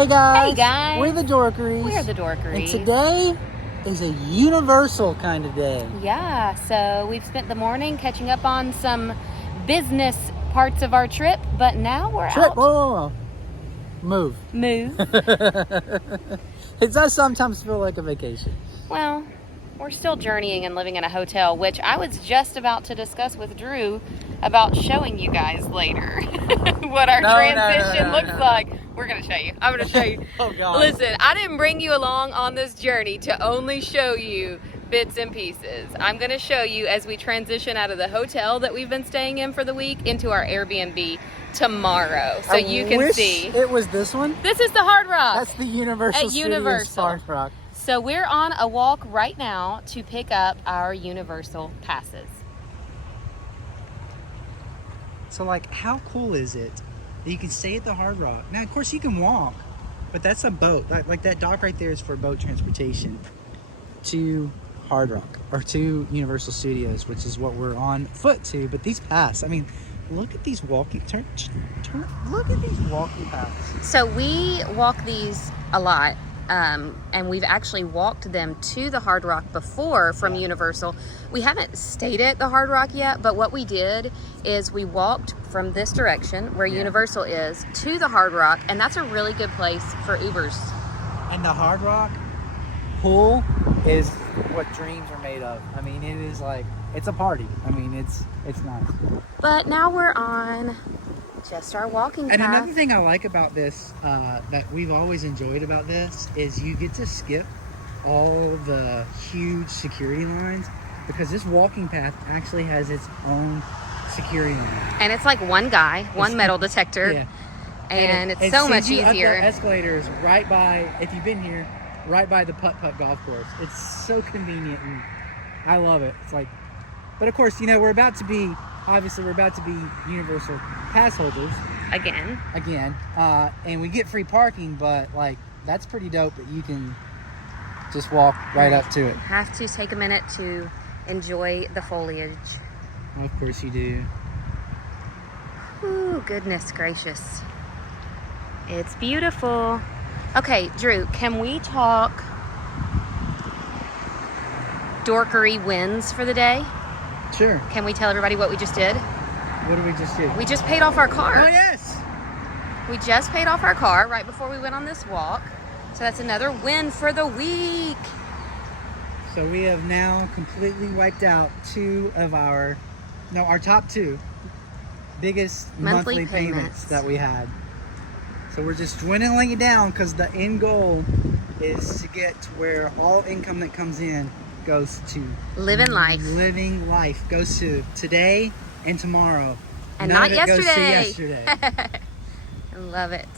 Hey guys. Hey guys. We're the Dorkeries. We're the Dorkeries. And today is a Universal kind of day. Yeah, so we've spent the morning catching up on some business parts of our trip, but now we're out. Whoa. Move. It does sometimes feel like a vacation. Well, we're still journeying and living in a hotel, which I was just about to discuss with Drew about showing you guys later what our transition looks like. We're going to show you. I'm going to show you. Oh, God. Listen, I didn't bring you along on this journey to only show you bits and pieces. I'm going to show you as we transition out of the hotel that we've been staying in for the week into our Airbnb tomorrow. So you can see. It was this one. This is the Hard Rock. That's the Universal At Studios Universal. Hard Rock. So we're on a walk right now to pick up our Universal passes. So, like, how cool is it that you can stay at the Hard Rock? Now, of course, you can walk, but that's a boat. Like, that dock right there is for boat transportation to Hard Rock or to Universal Studios, which is what we're on foot to. But these paths, I mean, look at these walking, look at these walking paths. So we walk these a lot. And we've actually walked them to the Hard Rock before from Universal. We haven't stayed at the Hard Rock yet, but what we did is we walked from this direction where Universal is to the Hard Rock, and that's a really good place for Ubers. And the Hard Rock pool is what dreams are made of. I mean, it is like, it's a party. I mean, it's nice. But now we're on just our walking path. And another thing I like about this, that we've always enjoyed about this, is you get to skip all the huge security lines because this walking path actually has its own security line. And it's like one guy, one metal detector, Yeah. and it's so much easier. The escalators right by, if you've been here, right by the putt-putt golf course. It's so convenient, and I love it. It's like, but of course, you know, we're about to be Universal pass holders Again. And we get free parking, but like, that's pretty dope that you can just walk right up to it. Have to take a minute to enjoy the foliage. Of course you do. Ooh, goodness gracious. It's beautiful. Okay, Drew, can we talk dorkery wins for the day? Sure. Can we tell everybody what we just did? What did we just do? We just paid off our car. Oh, yes! We just paid off our car right before we went on this walk. So that's another win for the week. So we have now completely wiped out our top two biggest monthly payments that we had. So we're just dwindling it down because the end goal is to get to where all income that comes in goes to living life, goes to today and tomorrow, and none not of it goes to yesterday. yesterday. I love it.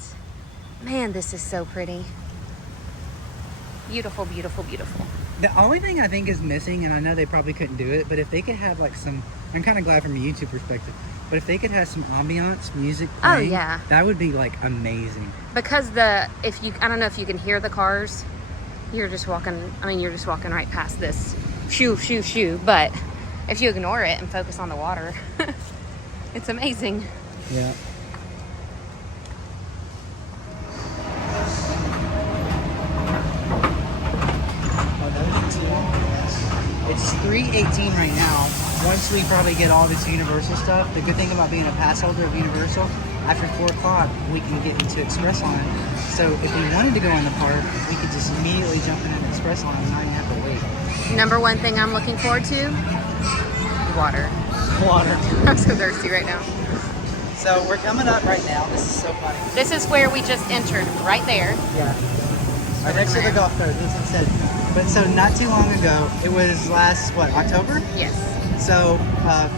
Man, this is so pretty. Beautiful, beautiful, beautiful. The only thing I think is missing, and I know they probably couldn't do it, but if they could have like I'm kind of glad from a YouTube perspective, but if they could have some ambiance music playing, that would be like amazing. Because I don't know if you can hear the cars. You're just walking right past this shoo, but if you ignore it and focus on the water, it's amazing. Yeah. It's 3:18 right now. Once we probably get all this Universal stuff, the good thing about being a pass holder of Universal, after 4 o'clock, we can get into Express Line. So if we wanted to go in the park, we could just immediately jump in an Express Line and not even have to wait. Number one thing I'm looking forward to, water. I'm so thirsty right now. So we're coming up right now. This is so funny. This is where we just entered, right there. Yeah. Right next to the golf cart, as I said. But so not too long ago, it was last, October? Yes. So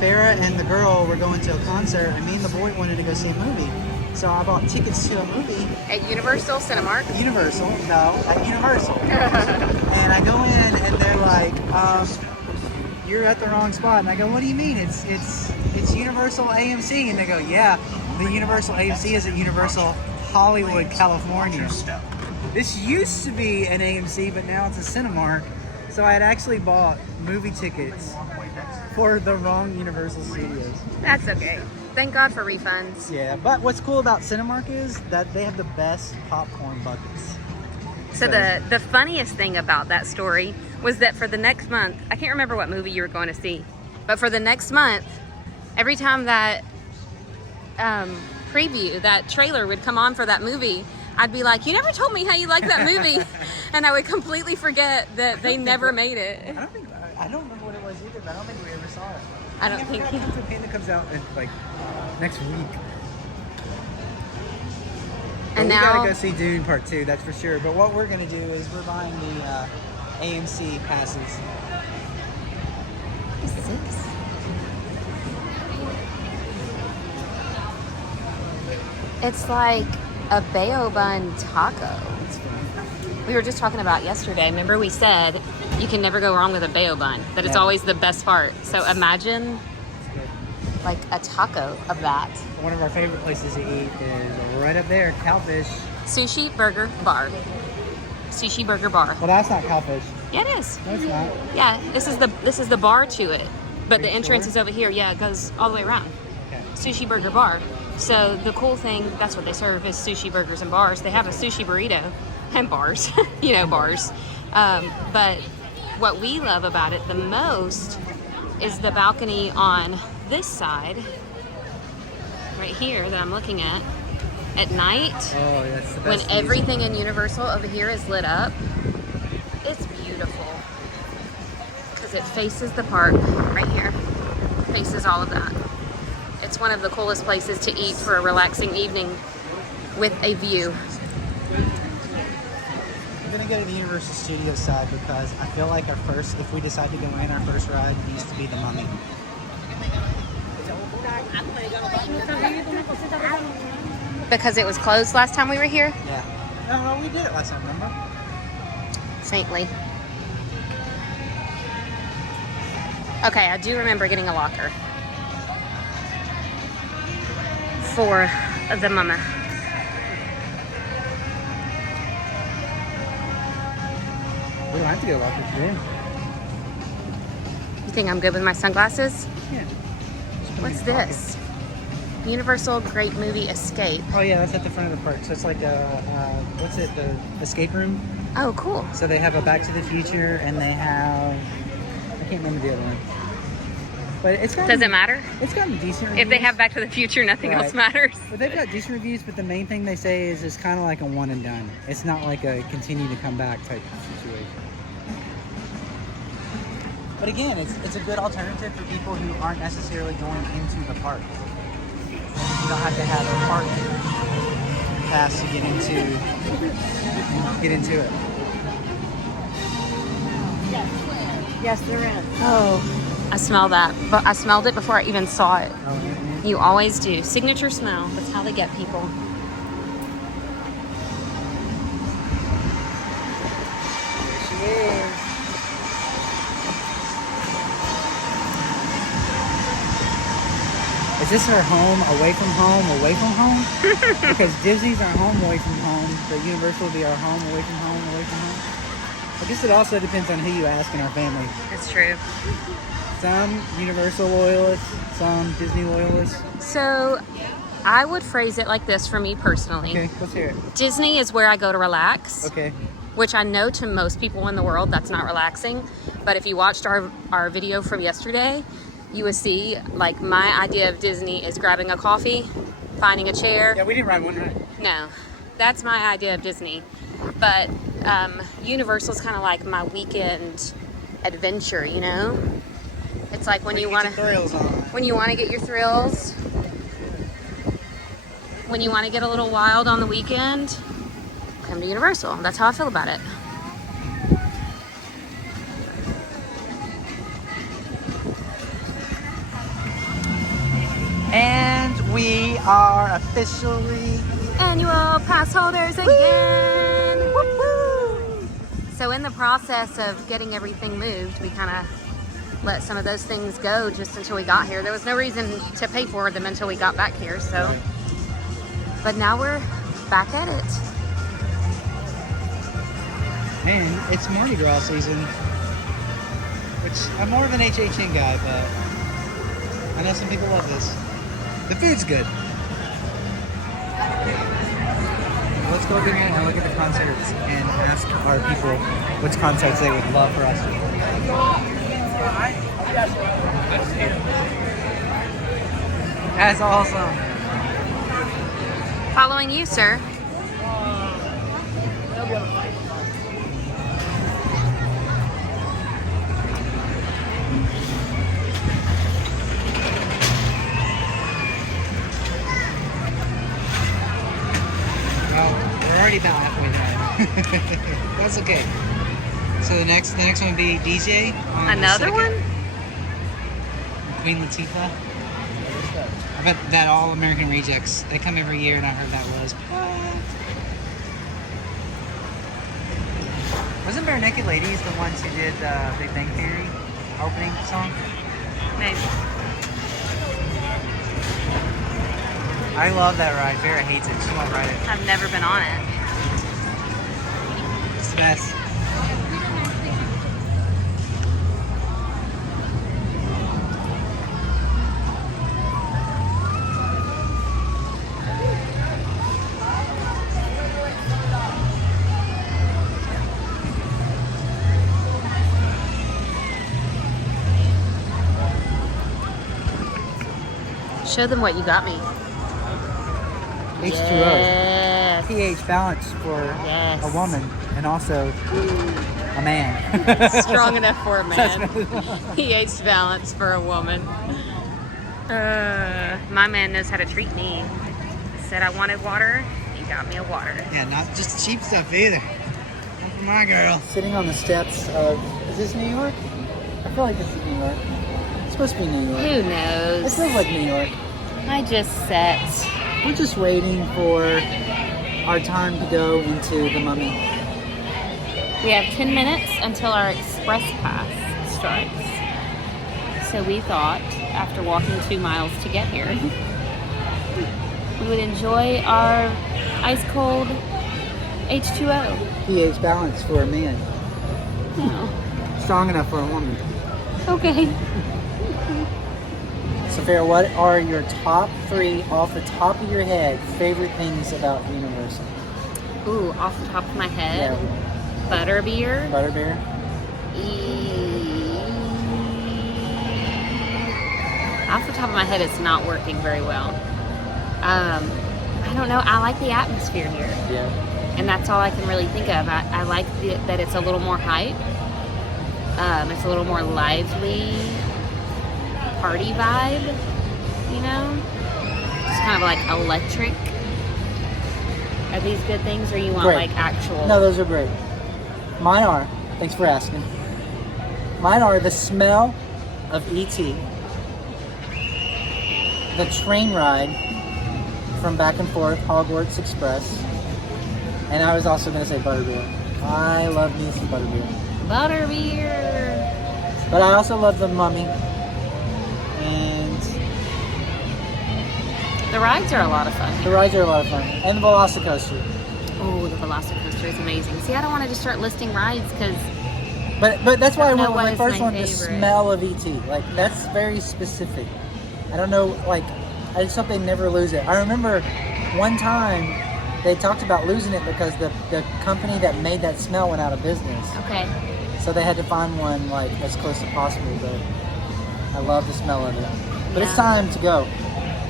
Farrah and the girl were going to a concert, and me and the boy wanted to go see a movie. So I bought tickets to a movie. At Universal Cinemark? At Universal. And I go in, and they're like, you're at the wrong spot. And I go, what do you mean? It's Universal AMC. And they go, yeah, the Universal AMC is at Universal Hollywood, California. This used to be an AMC, but now it's a Cinemark. So I had actually bought movie tickets for the wrong Universal Studios. That's okay. Thank God for refunds. Yeah, but what's cool about Cinemark is that they have the best popcorn buckets. So the funniest thing about that story was that for the next month, I can't remember what movie you were going to see, but for the next month, every time that preview, that trailer would come on for that movie, I'd be like, you never told me how you like that movie. And I would completely forget that they never made it. I don't remember what it was either, but I don't think we ever saw it. I don't think you... Panda comes out in, like, next week. And we now... gotta go see Dune Part 2, that's for sure. But what we're gonna do is we're buying the AMC passes. What is this? It's like a Bayo bun taco. We were just talking about yesterday. Remember we said you can never go wrong with a Bayo bun. That it's always the best part. So imagine like a taco of that. One of our favorite places to eat is right up there, Cowfish. Sushi Burger Bar. Sushi Burger Bar. Well, that's not Cowfish. Yeah, it is. No, it's not. Yeah, this is the bar to it. But the entrance sure? is over here. Yeah, it goes all the way around. Okay. Sushi Burger Bar. So the cool thing, that's what they serve is sushi burgers and bars. They have a sushi burrito and bars, bars. But what we love about it the most is the balcony on this side, right here that I'm looking at night. Oh, that's the When best. everything in Universal over here is lit up. It's beautiful because it faces the park right here, faces all of that. It's one of the coolest places to eat for a relaxing evening with a view. I'm gonna go to the Universal Studios side because I feel like if we decide to go in, our first ride needs to be the Mummy. Because it was closed last time we were here? Yeah. No, we did it last time, remember? Saintly. Okay, I do remember getting a locker for the mama. We don't have to get a locker today. You think I'm good with my sunglasses? Yeah. What's this? Universal Great Movie Escape. Oh yeah, that's at the front of the park. So it's like what's it? The escape room. Oh, cool. So they have a Back to the Future, and they have I can't remember the other one. But it's got. Does it matter? It's gotten decent reviews. If they have Back to the Future, nothing Right. else matters. But they've got decent reviews. But the main thing they say is it's kind of like a one and done. It's not like a continue to come back type of situation. But again, it's a good alternative for people who aren't necessarily going into the park. You don't have to have a park pass to get into it. Yes, they're in. Oh, I smell that. But I smelled it before I even saw it. You always do. Signature smell. That's how they get people. She is. Is this her home, away from home, away from home? Because Disney's our home, away from home. So Universal will be our home, away from home, away from home. I guess it also depends on who you ask in our family. That's true. Some Universal loyalists, some Disney loyalists. So I would phrase it like this for me personally. Okay, let's hear it. Disney is where I go to relax. Okay. Which I know to most people in the world that's not relaxing. But if you watched our video from yesterday, you would see like my idea of Disney is grabbing a coffee, finding a chair. Yeah, we didn't ride one ride. No, that's my idea of Disney. But Universal's kind of like my weekend adventure, you know? It's like when you want to get your thrills, when you want to get a little wild on the weekend, come to Universal. That's how I feel about it. And we are officially Annual pass holders again. Woo-hoo. So in the process of getting everything moved, we kind of let some of those things go just until we got here. There was no reason to pay for them until we got back here. So, but now we're back at it. And it's Mardi Gras season, which I'm more of an HHN guy, but I know some people love this. The food's good. Let's go over here and look at the concerts and ask our people which concerts they would love for us to go. That's awesome. Following you, sir. Well, we're already about halfway there. That's okay. So the next one would be DJ. On the Another second. one? Queen Latifah. I bet that All American Rejects. They come every year, and I heard that was. Wasn't Bare Naked Ladies the ones who did Big Bang Theory opening song? Maybe. I love that ride. Vera hates it. She won't ride it. I've never been on it. It's the best. Show them what you got me. H2O. Yes. pH balance for Yes. a woman and also a man. Strong enough for a man. pH balance for a woman. My man knows how to treat me. Said I wanted water. He got me a water. Yeah, not just cheap stuff either. Not for my girl. Sitting on the steps of, is this New York? I feel like this is New York. It's supposed to be New York. Who It knows? feels like New York. I just sat. We're just waiting for our time to go into the Mummy. We have 10 minutes until our express pass starts. So we thought, after walking 2 miles to get here, we would enjoy our ice cold H2O. pH balance for a man. Oh, Strong enough for a woman. okay. Sophia, what are your top 3 off the top of your head favorite things about Universal? Ooh, off the top of my head, Yeah, butterbeer. Butterbeer. Off the top of my head, it's not working very well. I don't know. I like the atmosphere here, Yeah. and that's all I can really think of. I like that it's a little more hype. It's a little more lively party vibe, you know? Just kind of like electric. Are these good things, or you want Great. like actual? No, those are great. Mine are, thanks for asking. Mine are the smell of E.T., the train ride from back and forth, Hogwarts Express, and I was also going to say butterbeer. I love me some butterbeer. Butterbeer. But I also love the Mummy. And The rides are a lot of fun. the rides are a lot of fun. And the Velocicoaster. Oh, the Velocicoaster is amazing. See, I don't want to just start listing rides because But that's why I don't went know with what my is first my one, the favorite. smell of E.T. Like, that's very specific. I don't know, like, I just hope they never lose it. I remember one time they talked about losing it because the company that made that smell went out of business. okay. So they had to find one, like, as close as possible, but I love the smell of it. But it's Yeah. time to go.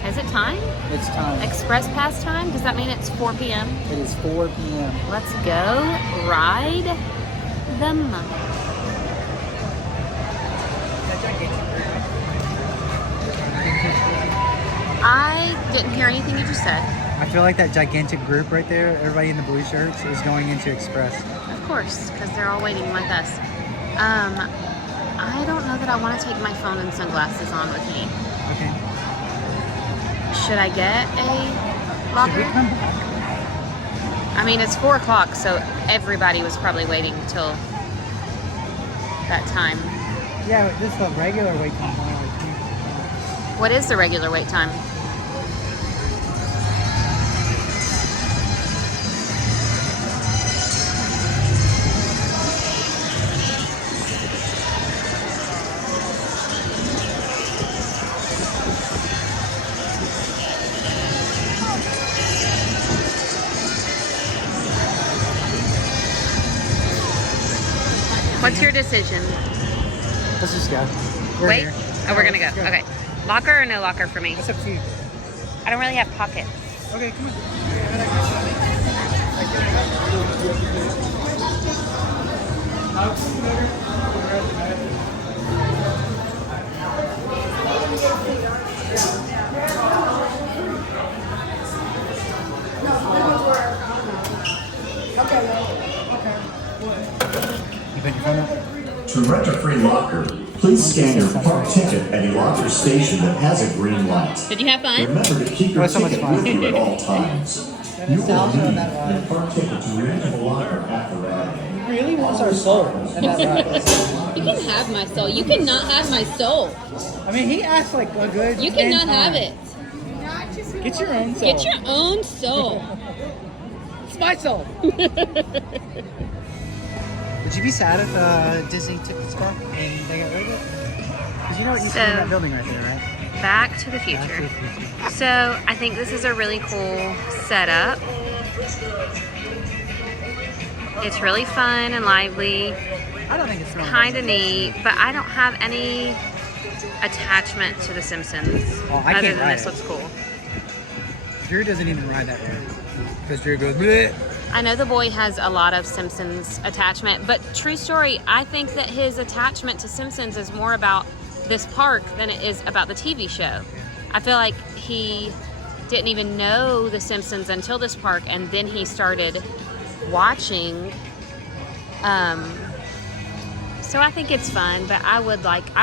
Is it time? It's time. Express pass time? Does that mean it's 4 p.m.? It is 4 p.m. Let's go ride the Mummy. I didn't hear anything you just said. I feel like that gigantic group right there, everybody in the blue shirts, is going into Express. Of course, because they're all waiting like us. I don't know that I want to take my phone and sunglasses on with me. Okay. Should I get a Should we locker? come back? I mean, it's 4 o'clock, so everybody was probably waiting till that time. Yeah, this is a regular wait time. What is the regular wait time? What's your decision? Let's just go. We're Wait. here. Oh, we're gonna go. Let's Okay. Locker or no locker for me? That's up to you. I don't really have pockets. Okay, come on. You put your phone up? To rent a free locker, please scan your park ticket at a locker station that has a green light. Did you have fun? Remember to keep your Oh, so much ticket fun. with you at all times. You will nostalgia on need that ride. your park ticket to rent a locker at the ride. He really wants our soul. And that ride. You can have my soul. You cannot have my soul. I mean, he acts like a good. You 10 cannot have times. it. Get your own soul. Get your own soul. It's my soul. Would you be sad if Disney took this car and they got rid of it? Because you know what you see in that building right there, right? Back to the Future. So I think this is a really cool setup. It's really fun and lively, I don't think it's really kind of neat, but I don't have any attachment to The Simpsons Oh, I other can't than ride this it. looks cool. Drew doesn't even ride that ride. Because Drew goes, bleh. I know the boy has a lot of Simpsons attachment, but true story, I think that his attachment to Simpsons is more about this park than it is about the TV show. I feel like he didn't even know the Simpsons until this park, and then he started watching. So I think it's fun, but I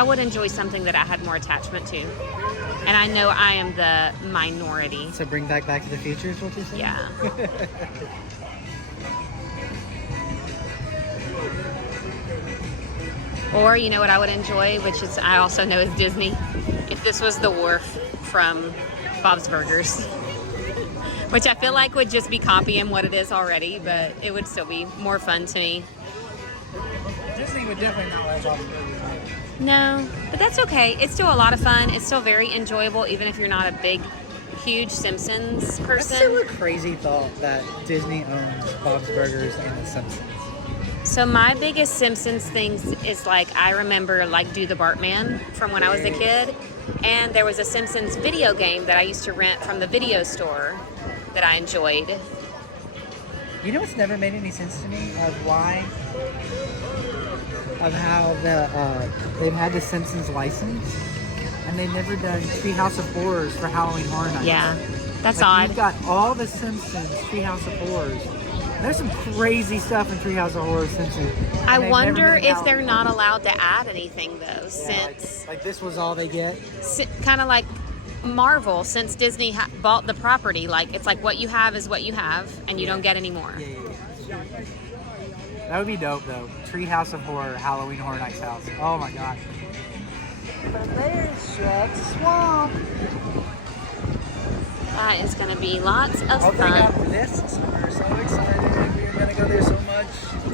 would enjoy something that I had more attachment to. And I know I am the minority. So bring Back to the Future is what you're saying? Yeah. Or, you know what I would enjoy, which is I also know is Disney, if this was the wharf from Bob's Burgers. Which I feel like would just be copying what it is already, but it would still be more fun to me. Disney would definitely not let Bob's Burgers ride. No, but that's okay. It's still a lot of fun. It's still very enjoyable, even if you're not a big, huge Simpsons That's person. still a crazy thought that Disney owns Bob's Burgers and The Simpsons. So my biggest Simpsons things is like I remember like Do the Bartman from when I was a kid, and there was a Simpsons video game that I used to rent from the video store that I enjoyed. You know what's never made any sense to me of why, of how they've had the Simpsons license and they've never done Treehouse of Horrors for Halloween Horror Nights. Yeah, that's Like, odd. You've got all the Simpsons Treehouse of Horrors. There's some crazy stuff in Treehouse of Horror Simpsons. I and they've never wonder done if Halloween. they're not allowed to add anything though, Yeah, since like this was all they get. kind of like Marvel, since Disney bought the property. Like it's like what you have is what you have, and you don't get any more. Yeah. That would be dope though. Treehouse of Horror, Halloween Horror Nights house. Oh my god. But there's Shrek's Swamp. That is going to be lots of I'll bring fun. up this summer. So excited. We're gonna go there so much.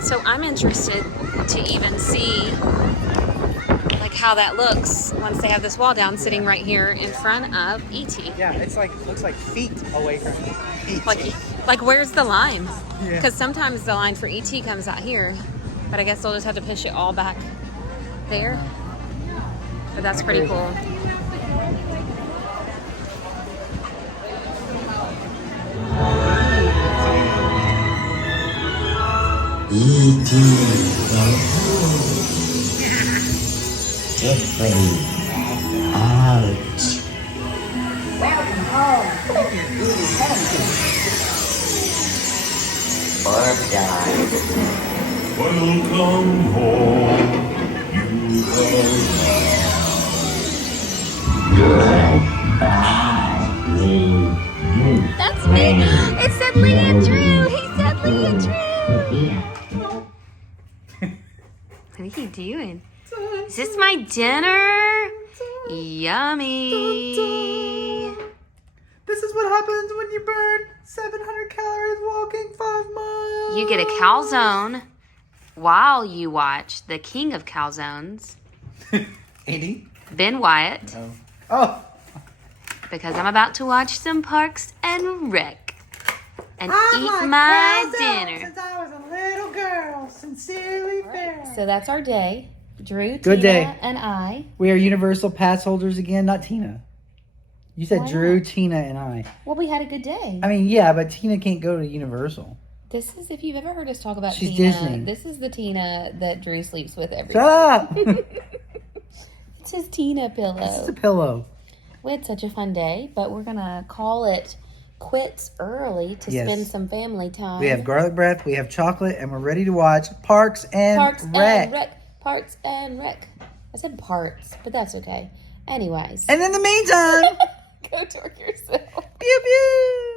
So I'm interested to even see like how that looks once they have this wall down, sitting right here in front of ET. Yeah, it's like looks like feet away from me. Feet. Like where's the line? Yeah. Because sometimes the line for ET comes out here, but I guess they'll just have to push it all back there. But that's pretty cool. E.T. Jeffrey out. Welcome home. Barb died. Welcome home. You That's me. It said Lee and Drew. He said Lee and Drew. What are you doing? Is this my dinner? Yummy. This is what happens when you burn 700 calories walking 5 miles. You get a calzone while you watch the king of calzones, Andy? Ben Wyatt, Oh. because I'm about to watch some Parks and Rec and eat my dinner. Since I was a little girl, sincerely fair. So that's our day. Drew, Good Tina, day. and I. We are Universal Pass holders again, not Tina. You said Why Drew, not? Tina, and I. Well, we had a good day. I mean, yeah, but Tina can't go to Universal. This is, if you've ever heard us talk about She's Tina, Disney. this is the Tina that Drew sleeps with every Shut up! It's his Tina pillow. It's a pillow. We had such a fun day, but we're going to call it quits early to Yes. spend some family time. We have garlic breath, we have chocolate, and we're ready to watch Parks and Parks Rec. and Rec. Parks and Rec. I said parts, but that's okay. Anyways, And in the meantime, go torque yourself. pew pew!